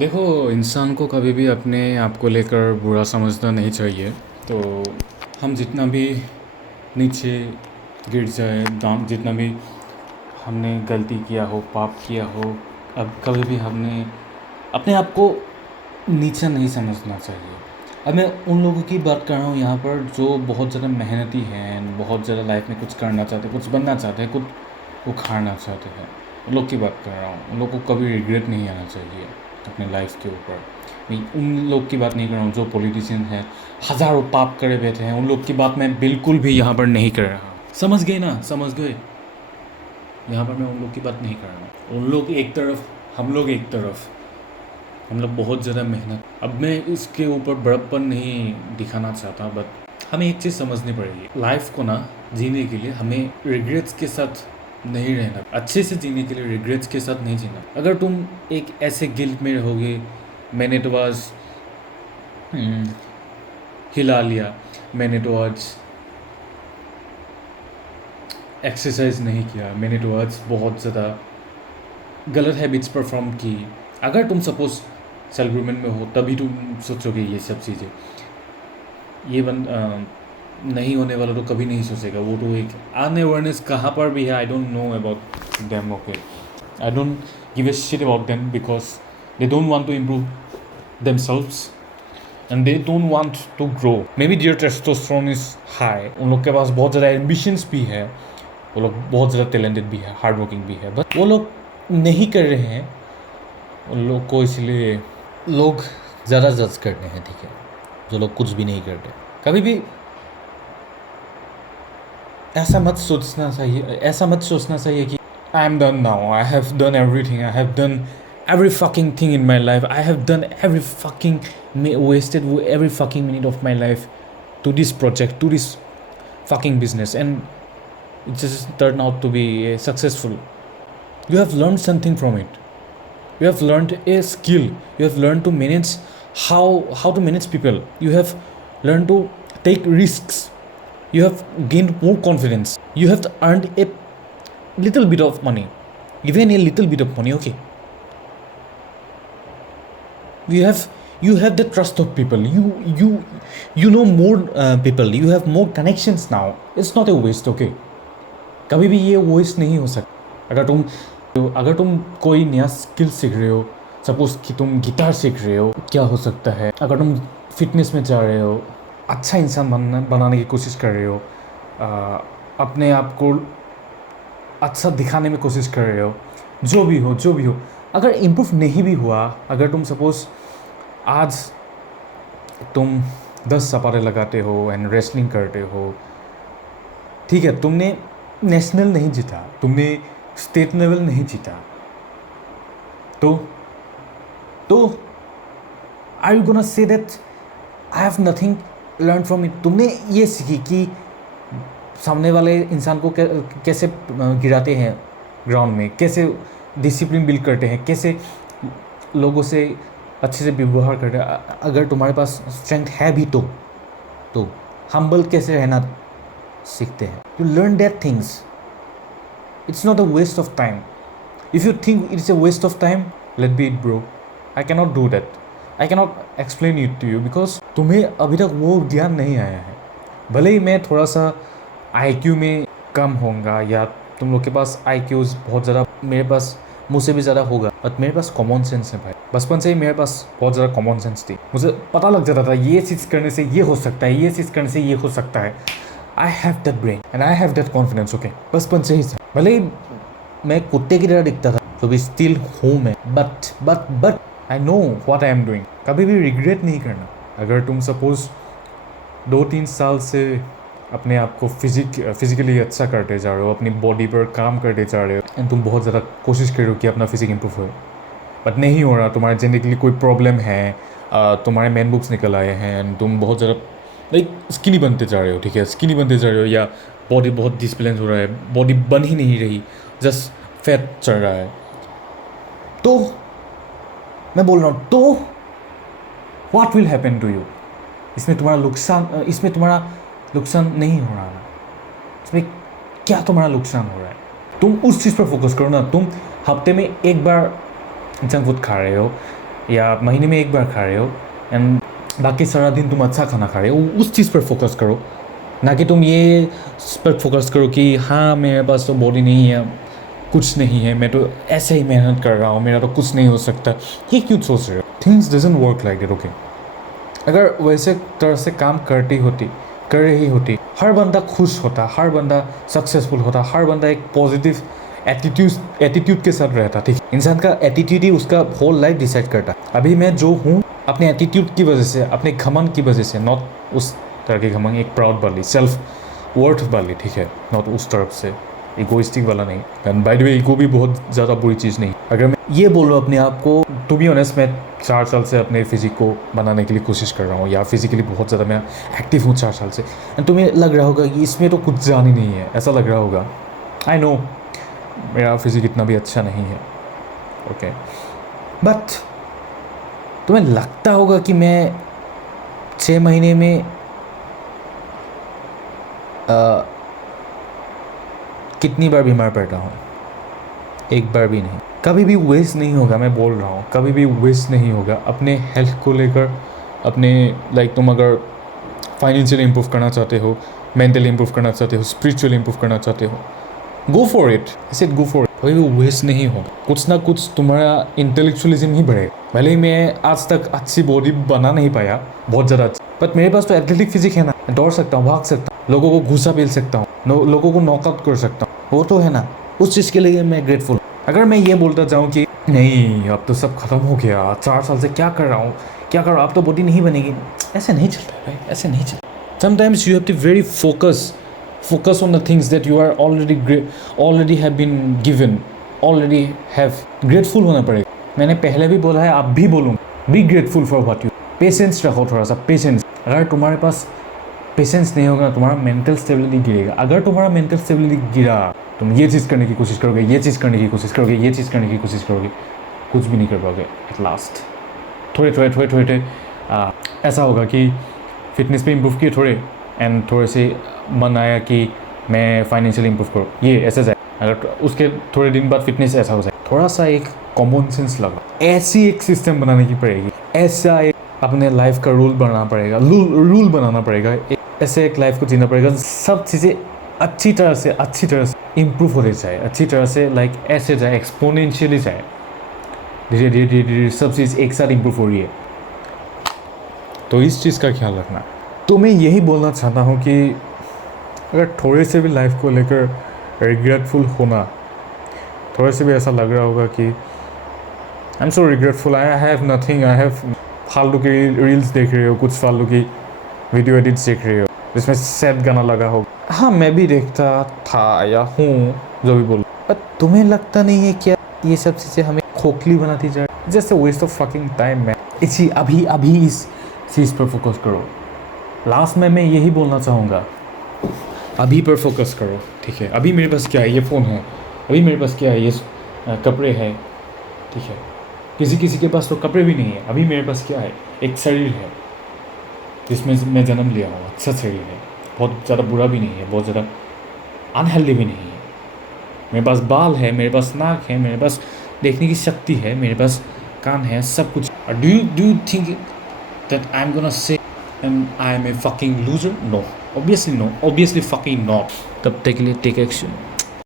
देखो, इंसान को कभी भी अपने आप को लेकर बुरा समझना नहीं चाहिए। तो हम जितना भी नीचे गिर जाए, दाम जितना भी हमने गलती किया हो, पाप किया हो, अब कभी भी हमने अपने आप को नीचा नहीं समझना चाहिए। अब मैं उन लोगों की बात कर रहा हूँ यहाँ पर जो बहुत ज़्यादा मेहनती हैं, बहुत ज़्यादा लाइफ में कुछ करना चाहते हैं, कुछ बनना चाहते हैं, कुछ उखाड़ना चाहते हैं। उन लोग की बात कर रहा हूँ। उन लोग को कभी रिग्रेट नहीं आना चाहिए अपने लाइफ के ऊपर। मैं उन लोग की बात नहीं कर रहा हूँ जो पॉलिटिशियन हैं, हज़ारों पाप करे बैठे हैं। उन लोग की बात मैं बिल्कुल भी यहाँ पर नहीं कर रहा। समझ गए ना? समझ गए? यहाँ पर मैं उन लोग की बात नहीं कर रहा हूँ। उन लोग एक तरफ, हम लोग एक तरफ। हम लोग बहुत ज़्यादा मेहनत। अब मैं इसके ऊपर बड़प्पन नहीं दिखाना चाहता, बट हमें एक चीज़ समझनी पड़ेगी। लाइफ को ना जीने के लिए हमें रिग्रेट्स के साथ नहीं रहना। अच्छे से जीने के लिए रिग्रेट्स के साथ नहीं जीना। अगर तुम एक ऐसे गिल्ट में रहोगे, मैंने तो आज हिला लिया, मैंने तो आज एक्सरसाइज नहीं किया, मैंने तो आज बहुत ज़्यादा गलत हैबिट्स परफॉर्म की। अगर तुम सपोज सेल्फ इम्प्रूवमेंट में हो तभी तुम सोचोगे ये सब चीज़ें। ये नहीं होने वाला तो कभी नहीं सोचेगा। वो तो एक अनअवेयरनेस कहाँ पर भी है, I don't know about them. Okay, I don't give a shit about them because they don't want to improve themselves and they don't want to grow. Maybe their testosterone is high. उन लोग के पास बहुत ज़्यादा ambitions भी है, वो लोग बहुत ज़्यादा टैलेंटेड भी है, हार्ड वर्किंग भी है, बट वो लोग नहीं कर रहे हैं उन लोग को, इसलिए लोग ज़्यादा जज करते हैं। ठीक है, जो लोग कुछ भी नहीं करते। कभी भी ऐसा मत सोचना चाहिए कि I am done now, I have done everything, I have done every fucking thing in my life, I have done every fucking wasted every fucking minute of my life to this project, to this fucking business, and it just turned out to be successful. You have learned something from it. You have learned a skill. You have learned to manage how to manage people. You have learned to take risks. You have gained more confidence. You have earned a little bit of money, even a little bit of money. Okay, you have the trust of people. You know more people. You have more connections now. It's not a waste. Okay, कभी भी ये waste नहीं हो सकता। अगर तुम कोई नया स्किल सीख रहे हो, सपोज कि तुम गिटार सीख रहे हो, क्या हो सकता है? अगर तुम फिटनेस में जा रहे हो, अच्छा इंसान बनाने की कोशिश कर रहे हो, अपने आप को अच्छा दिखाने में कोशिश कर रहे हो, जो भी हो, अगर इम्प्रूव नहीं भी हुआ, अगर तुम सपोज आज तुम 10 सपाटे लगाते हो एंड रेसलिंग करते हो, ठीक है, तुमने नेशनल नहीं जीता, तुमने स्टेट लेवल नहीं जीता, तो are you gonna say that I have nothing learn from it? तुमने ये सीखी कि सामने वाले इंसान को कैसे गिराते हैं ग्राउंड में, कैसे डिसिप्लिन बिल्ड करते हैं, कैसे लोगों से अच्छे से व्यवहार करते हैं। अगर तुम्हारे पास स्ट्रेंथ है भी तो हम्बल कैसे रहना सीखते हैं। You learn that things. It's not a waste of time. If you think it's a waste of time, let be it bro. I can not do that. I can not explain it to you because तुम्हें अभी तक वो ज्ञान नहीं आया है। भले ही मैं थोड़ा सा IQ में कम होगा या तुम लोग के पास IQs बहुत ज़्यादा, मेरे पास मुझसे भी ज़्यादा होगा, बट मेरे पास कॉमन सेंस है भाई। बचपन से ही मेरे पास बहुत ज़्यादा कॉमन सेंस थी। मुझे पता लग जाता था ये चीज़ करने से ये हो सकता है, ये चीज़ करने से ये हो सकता है। I have that brain and I have that confidence. Okay, बचपन से ही था। भले ही मैं कुत्ते की तरह दिखता था, तो भी स्टिल हूँ मैं, but I know what I am doing. कभी भी रिग्रेट नहीं करना। अगर तुम सपोज 2-3 साल से अपने आप को फिजिकली अच्छा करते जा रहे हो, अपनी बॉडी पर काम करते जा रहे हो, एंड तुम बहुत ज़्यादा कोशिश कर रहे हो कि अपना फिजिक इंप्रूव हो, बट नहीं हो रहा, तुम्हारे जेनेटिकली कोई प्रॉब्लम है, तुम्हारे मैन बुक्स निकल आए हैं एंड तुम बहुत ज़्यादा लाइक स्किनी बनते जा रहे हो, ठीक है, स्किनी बनते जा रहे हो, या बॉडी बहुत डिसबैलेंस हो रहा है, बॉडी बन ही नहीं रही, जस्ट फैट चढ़ रहा है, तो मैं बोल रहा हूँ, तो what will happen to you? इसमें तुम्हारा नुकसान नहीं हो रहा ना। इसमें क्या तुम्हारा नुकसान हो रहा है? तुम उस चीज़ पर फोकस करो ना। तुम हफ्ते में एक बार जंक फूड खा रहे हो या महीने में एक बार खा रहे हो एंड बाकी सारा दिन तुम अच्छा खाना खा रहे हो, उस चीज़ पर फोकस करो, ना कि तुम ये पर फोकस करो कि हाँ मेरे पास तो बॉडी नहीं है, कुछ नहीं है, मैं तो ऐसे ही मेहनत कर रहा हूँ, मेरा तो कुछ नहीं हो सकता। ये क्यों सोच रहे हो? Things doesn't work like that, okay? अगर वैसे तरह से काम कर रही होती, हर बंदा खुश होता, हर बंदा सक्सेसफुल होता, हर बंदा एक पॉजिटिव एटीट्यूड के साथ रहता। ठीक, इंसान का एटीट्यूड ही उसका होल लाइफ डिसाइड करता। अभी मैं जो हूँ अपने एटीट्यूड की वजह से, अपने घमंड की वजह से, नॉट उस तरह के घमंड, एक प्राउड वाली, सेल्फ वर्थ वाली, ठीक है, नॉट उस तरफ से इगोइस्टिक वाला नहीं। And by the way ego भी बहुत ज़्यादा बुरी चीज़ नहीं। अगर मैं ये बोलूँ अपने आप को, टू बी ऑनेस्ट, मैं 4 साल से अपने फिजिक को बनाने के लिए कोशिश कर रहा हूँ, या फिजिकली बहुत ज़्यादा मैं एक्टिव हूँ 4 साल से। एंड तुम्हें लग रहा होगा कि इसमें तो कुछ जान ही नहीं है, ऐसा लग रहा होगा। आई नो मेरा फिजिक इतना भी अच्छा नहीं है, ओके, बट तुम्हें लगता होगा कि मैं 6 महीने में कितनी बार बीमार पड़ता हूँ? एक बार भी नहीं। कभी भी वेस्ट नहीं होगा, मैं बोल रहा हूँ, कभी भी वेस्ट नहीं होगा अपने हेल्थ को लेकर। अपने लाइक तुम अगर फाइनेंशियली इम्प्रूव करना चाहते हो, मेंटली इम्प्रूव करना चाहते हो, स्पिरिचुअली इम्प्रूव करना चाहते हो, गो फॉर इट, ऐसे गो फॉर इट। कभी भी वेस्ट नहीं होगा, कुछ ना कुछ तुम्हारा इंटेलेक्चुअलिज्म ही बढ़ेगा। भले ही मैं आज तक अच्छी बॉडी बना नहीं पाया, बहुत ज़्यादा अच्छी, बट मेरे पास तो एथलेटिक फिजिक है ना, दौड़ सकता हूँ, भाग सकता हूँ, लोगों को घुसा पेल सकता हूँ, लोगों को नॉकआउट कर सकता हूँ, वो तो है ना। उस चीज़ के लिए मैं ग्रेटफुल। अगर मैं ये बोलता चाहूँ कि नहीं अब तो सब खत्म हो गया, 4 साल से क्या कर रहा हूँ, क्या कर रहा हूँ, अब तो बॉडी नहीं बनेगी, ऐसे नहीं चलता है भाई, ऐसे नहीं चलता। Sometimes you have to very focus on the things that you are already have been given, already have grateful होना पड़ेगा। मैंने पहले भी बोला है, आप भी बोलूँगा, be grateful for what you. Patience रखो, थोड़ा सा पेशेंस। अगर तुम्हारे पास पेशेंस नहीं होगा, तुम्हारा मेंटल स्टेबिलिटी गिरेगा। अगर तुम्हारा मेंटल स्टेबिलिटी गिरा, तुम ये चीज़ करने की कोशिश करोगे, ये चीज़ करने की कोशिश करोगे, ये चीज़ करने की कोशिश करोगे, कुछ भी नहीं कर पाओगे। एट लास्ट थोड़े ऐसा होगा कि फिटनेस पे इम्प्रूव किए थोड़े, एंड थोड़े से मन आया कि मैं फाइनेंशियली इम्प्रूव करूँ, ये ऐसे जाए। अगर उसके थोड़े दिन बाद फिटनेस ऐसा हो जाए, थोड़ा सा एक कॉमन सेंस लगा, ऐसी एक सिस्टम बनाने की पड़ेगी, ऐसा एक अपने लाइफ का रूल बनाना पड़ेगा, रूल बनाना पड़ेगा, ऐसे एक लाइफ को जीना पड़ेगा। सब चीज़ें अच्छी तरह से इम्प्रूव होते जाए, अच्छी तरह से लाइक ऐसे जाए, एक्सपोनेंशियली जाए, धीरे धीरे सब चीज़ एक साथ इम्प्रूव हो रही है। तो इस चीज़ का ख्याल रखना। तो मैं यही बोलना चाहता हूँ कि अगर थोड़े से भी लाइफ को लेकर रिग्रेटफुल होना, थोड़े से भी ऐसा लग रहा होगा कि I am so regretful, I have nothing, I have, फालतू की रील्स देख रहे हो, कुछ फालतू की वीडियो एडिट्स देख रहे हो जिसमें सैड गाना लगा हो, हाँ मैं भी देखता था या हूँ, जो भी बोलो, पर तुम्हें लगता नहीं है क्या ये सब चीज़ें हमें खोखली बनाती जा रही है? जैसे वेस्ट ऑफ फकिंग टाइम। मैं अभी इस चीज़ पर फोकस करो। लास्ट में मैं यही बोलना चाहूँगा, अभी पर फोकस करो, ठीक है? अभी मेरे पास क्या है, ये फ़ोन है, अभी मेरे पास क्या है, ये कपड़े हैं, ठीक है? किसी के पास तो कपड़े भी नहीं है। अभी मेरे पास क्या है, एक शरीर है जिसमें मैं जन्म लिया हूँ, अच्छा शरीर है, बहुत ज़्यादा बुरा भी नहीं है, बहुत ज़्यादा अनहेल्दी भी नहीं है। मेरे पास बाल है, मेरे पास नाक है, मेरे पास देखने की शक्ति है, मेरे पास कान है, सब कुछ। Do you think that I am gonna say I am a fucking loser? No. Obviously no. Obviously fucking not. तब तक के लिए टेक एक्शन।